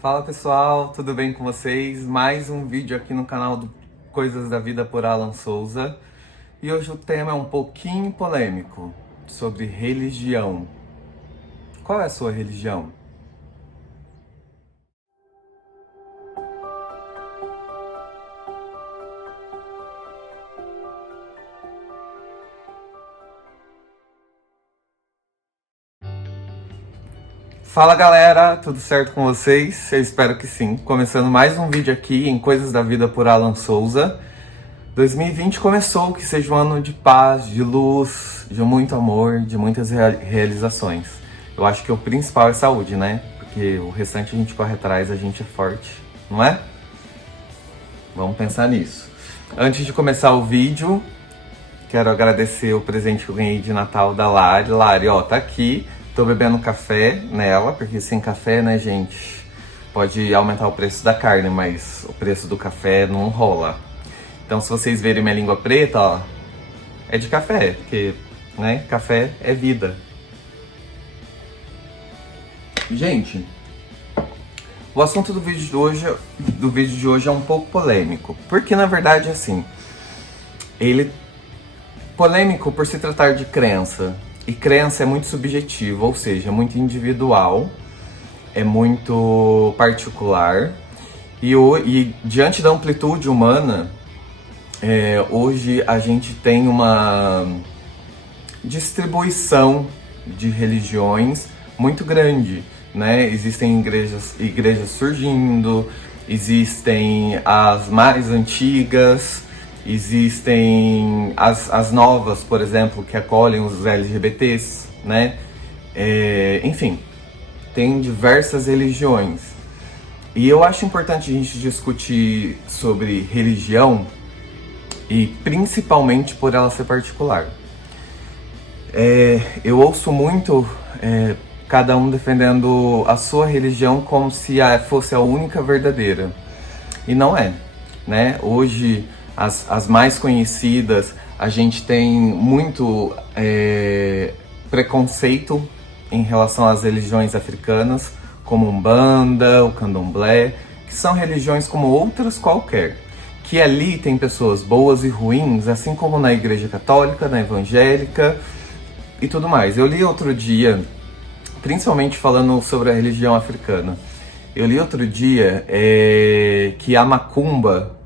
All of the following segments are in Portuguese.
Fala pessoal, tudo bem com vocês? Mais um vídeo aqui no canal do Coisas da Vida por Alan Souza. E hoje o tema é um pouquinho polêmico, sobre religião. Qual é a sua religião? Fala galera, tudo certo com vocês? Eu espero que sim. Começando mais um vídeo aqui em Coisas da Vida por Alan Souza. 2020 começou, que seja um ano de paz, de luz, de muito amor, de muitas realizações. Eu acho que o principal é saúde, né? Porque o restante a gente corre atrás, a gente é forte, não é? Vamos pensar nisso. Antes de começar o vídeo, quero agradecer o presente que eu ganhei de Natal da Lari. Lari, ó, tá aqui. Tô bebendo café nela, porque sem café, né, gente, pode aumentar o preço da carne, mas o preço do café não rola. Então, se vocês verem minha língua preta, ó, é de café, porque, né, café é vida. Gente, o assunto do vídeo de hoje é um pouco polêmico, porque, na verdade, assim, ele polêmico por se tratar de crença. E crença é muito subjetivo, ou seja, é muito individual, é muito particular. E diante da amplitude humana, hoje a gente tem uma distribuição de religiões muito grande, né? Existem igrejas surgindo, existem as mais antigas, existem as novas, por exemplo, que acolhem os LGBTs, né? Enfim, tem diversas religiões. E eu acho importante a gente discutir sobre religião, e principalmente por ela ser particular. Eu ouço muito cada um defendendo a sua religião como se fosse a única verdadeira. E não é, né? Hoje, as mais conhecidas, a gente tem muito preconceito em relação às religiões africanas, como Umbanda, o Candomblé, que são religiões como outras qualquer. Que ali tem pessoas boas e ruins, assim como na Igreja Católica, na Evangélica e tudo mais. Eu li outro dia, principalmente falando sobre a religião africana, eu li outro dia que a macumba,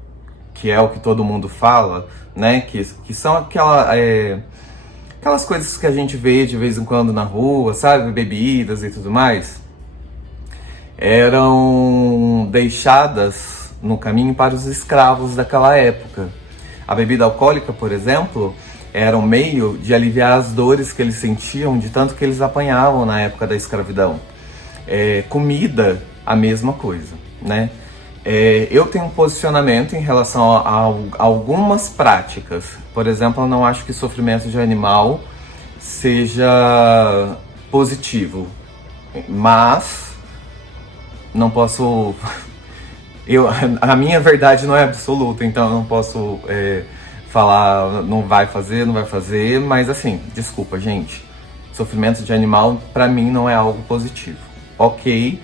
que é o que todo mundo fala, né, que são aquelas coisas que a gente vê de vez em quando na rua, sabe, bebidas e tudo mais, eram deixadas no caminho para os escravos daquela época. A bebida alcoólica, por exemplo, era um meio de aliviar as dores que eles sentiam de tanto que eles apanhavam na época da escravidão. Comida, a mesma coisa, né? Eu tenho um posicionamento em relação a algumas práticas. Por exemplo, eu não acho que sofrimento de animal seja positivo, mas não posso... a minha verdade não é absoluta, então eu não posso falar não vai fazer, mas assim, desculpa, gente, sofrimento de animal pra mim não é algo positivo, ok?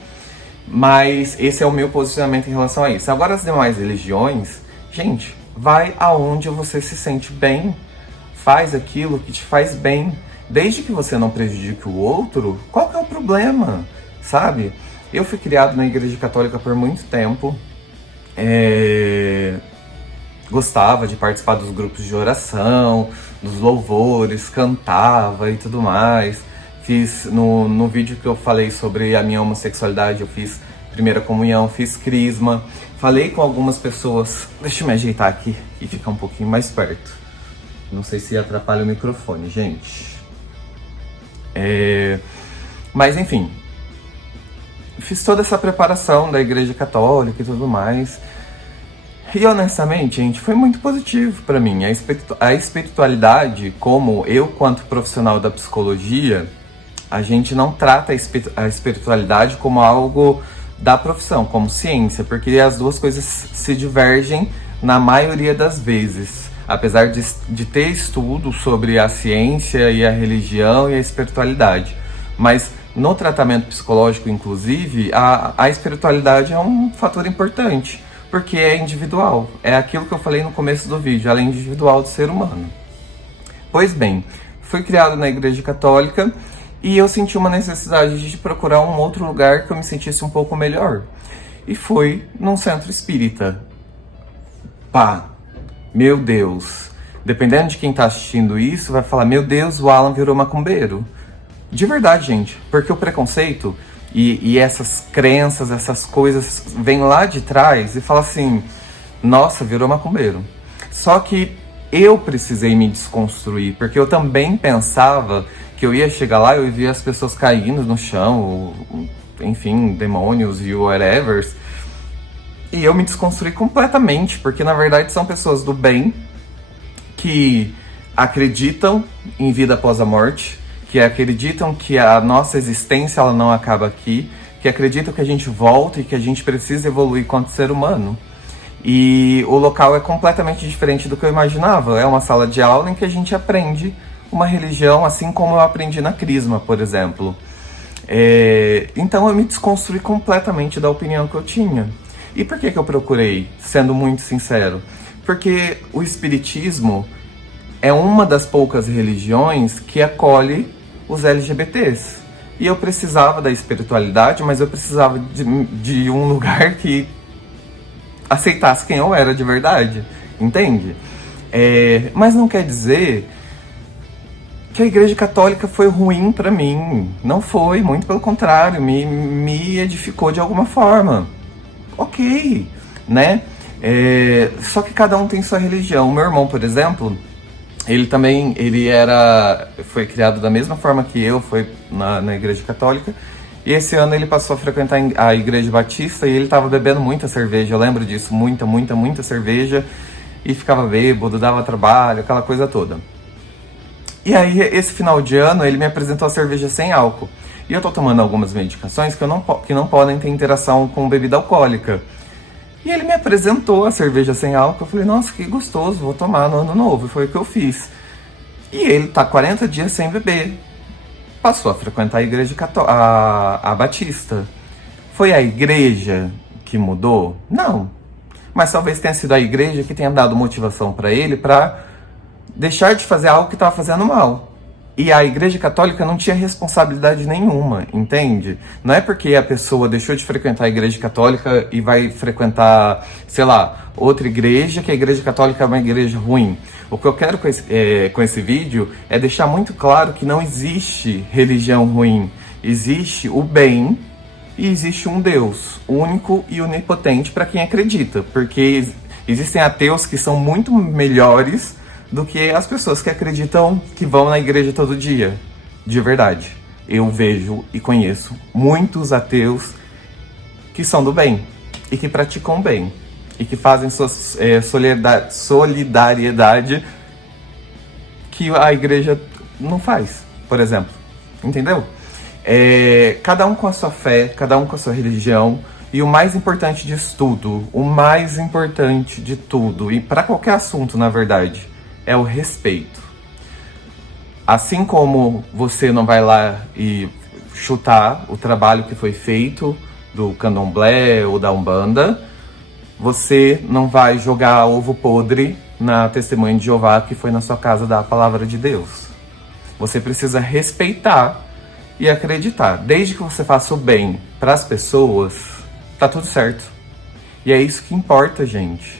Mas esse é o meu posicionamento em relação a isso. Agora, as demais religiões, gente, vai aonde você se sente bem, faz aquilo que te faz bem, desde que você não prejudique o outro. Qual que é o problema, sabe? Eu fui criado na Igreja Católica por muito tempo, gostava de participar dos grupos de oração, dos louvores, cantava e tudo mais. Fiz no vídeo que eu falei sobre a minha homossexualidade, eu fiz primeira comunhão, fiz crisma, falei com algumas pessoas. Deixa eu me ajeitar aqui e ficar um pouquinho mais perto. Não sei se atrapalha o microfone, gente. Mas enfim, fiz toda essa preparação da Igreja Católica e tudo mais. E honestamente, gente, foi muito positivo pra mim. A espiritualidade, como eu, quanto profissional da psicologia, a gente não trata a espiritualidade como algo da profissão, como ciência, porque as duas coisas se divergem na maioria das vezes. Apesar de ter estudo sobre a ciência e a religião e a espiritualidade. Mas No tratamento psicológico, inclusive, a espiritualidade é um fator importante, porque é individual. É aquilo que eu falei no começo do vídeo, ela é individual do ser humano. Pois bem, fui criado na Igreja Católica e eu senti uma necessidade de procurar um outro lugar que eu me sentisse um pouco melhor. E fui num centro espírita. Pá, meu Deus, dependendo de quem tá assistindo isso, vai falar, meu Deus, o Alan virou macumbeiro. De verdade, gente, porque o preconceito e essas crenças, essas coisas, vêm lá de trás e fala assim, nossa, virou macumbeiro. Só que eu precisei me desconstruir, porque eu também pensava que eu ia chegar lá e eu ia ver as pessoas caindo no chão, enfim, demônios e whatever. E eu me desconstruí completamente, porque na verdade são pessoas do bem, que acreditam em vida após a morte, que acreditam que a nossa existência ela não acaba aqui, que acreditam que a gente volta e que a gente precisa evoluir quanto ser humano. E o local é completamente diferente do que eu imaginava. É uma sala de aula em que a gente aprende uma religião, assim como eu aprendi na Crisma, por exemplo. Então eu me desconstruí completamente da opinião que eu tinha. E por que eu procurei, sendo muito sincero? Porque o Espiritismo é uma das poucas religiões que acolhe os LGBTs. E eu precisava da espiritualidade, mas eu precisava de um lugar que aceitasse quem eu era de verdade, entende? Mas não quer dizer que a Igreja Católica foi ruim pra mim. Não foi, muito pelo contrário, me edificou de alguma forma. Ok, né? Só que cada um tem sua religião. O meu irmão, por exemplo, ele foi criado da mesma forma que eu, foi na Igreja Católica. E esse ano ele passou a frequentar a Igreja Batista e ele tava bebendo muita cerveja, eu lembro disso, muita cerveja. E ficava bêbado, dava trabalho, aquela coisa toda. E aí, esse final de ano, ele me apresentou a cerveja sem álcool. E eu tô tomando algumas medicações que não podem ter interação com bebida alcoólica. E ele me apresentou a cerveja sem álcool. Eu falei, nossa, que gostoso, vou tomar no ano novo. E foi o que eu fiz. E ele tá 40 dias sem beber. Passou a frequentar a Igreja a Batista. Foi a igreja que mudou? Não. Mas talvez tenha sido a igreja que tenha dado motivação para ele para deixar de fazer algo que estava fazendo mal. E a Igreja Católica não tinha responsabilidade nenhuma, entende? Não é porque a pessoa deixou de frequentar a Igreja Católica e vai frequentar, sei lá, outra igreja, que a Igreja Católica é uma igreja ruim. O que eu quero com esse vídeo é deixar muito claro que não existe religião ruim. Existe o bem e existe um Deus único e onipotente para quem acredita. Porque existem ateus que são muito melhores do que as pessoas que acreditam que vão na igreja todo dia. De verdade. Eu vejo e conheço muitos ateus que são do bem e que praticam o bem e que fazem sua solidariedade que a igreja não faz, por exemplo. Entendeu? Cada um com a sua fé, cada um com a sua religião. E o mais importante disso tudo, o mais importante de tudo, e para qualquer assunto, na verdade, é o respeito. Assim como você não vai lá e chutar o trabalho que foi feito do candomblé ou da umbanda, você não vai jogar ovo podre na testemunha de Jeová que foi na sua casa dar a palavra de Deus. Você precisa respeitar e acreditar. Desde que você faça o bem para as pessoas, tá tudo certo. E é isso que importa, gente.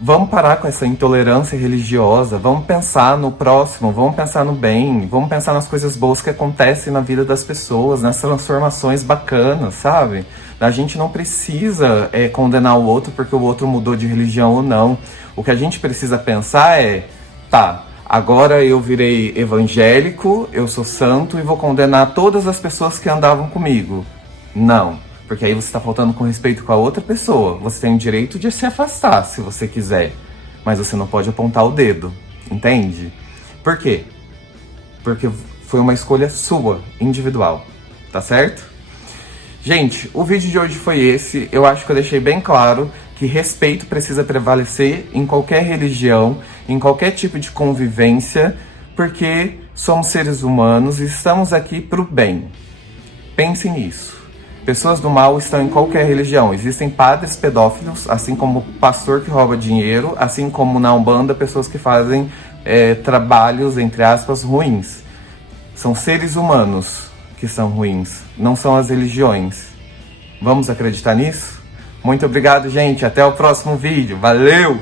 Vamos parar com essa intolerância religiosa, vamos pensar no próximo, vamos pensar no bem, vamos pensar nas coisas boas que acontecem na vida das pessoas, nas transformações bacanas, sabe? A gente não precisa condenar o outro porque o outro mudou de religião ou não. O que a gente precisa pensar tá, agora eu virei evangélico, eu sou santo e vou condenar todas as pessoas que andavam comigo. Não. Porque aí você está faltando com respeito com a outra pessoa. Você tem o direito de se afastar, se você quiser. Mas você não pode apontar o dedo, entende? Por quê? Porque foi uma escolha sua, individual, tá certo? Gente, o vídeo de hoje foi esse. Eu acho que eu deixei bem claro que respeito precisa prevalecer em qualquer religião, em qualquer tipo de convivência, porque somos seres humanos e estamos aqui pro bem. Pense nisso. Pessoas do mal estão em qualquer religião. Existem padres pedófilos, assim como pastor que rouba dinheiro, assim como na Umbanda, pessoas que fazem trabalhos, entre aspas, ruins. São seres humanos que são ruins, não são as religiões. Vamos acreditar nisso? Muito obrigado, gente. Até o próximo vídeo. Valeu!